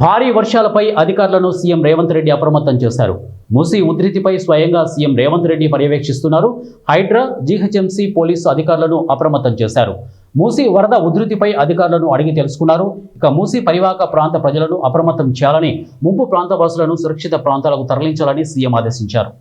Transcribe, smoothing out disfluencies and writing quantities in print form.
భారీ వర్షాలపై అధికారులను సీఎం రేవంత్ రెడ్డి అప్రమత్తం చేశారు. మూసీ ఉధృతిపై స్వయంగా CM Revanth Reddy పర్యవేక్షిస్తున్నారు. Hydraa, GHMC police అధికారులను అప్రమత్తం చేశారు. మూసీ వరద ఉధృతిపై అధికారులను అడిగి తెలుసుకున్నారు. ఇక మూసీ పరివాహక ప్రాంత ప్రజలను అప్రమత్తం చేయాలని, ముంపు ప్రాంత వాసులను సురక్షిత ప్రాంతాలకు తరలించాలని సీఎం ఆదేశించారు.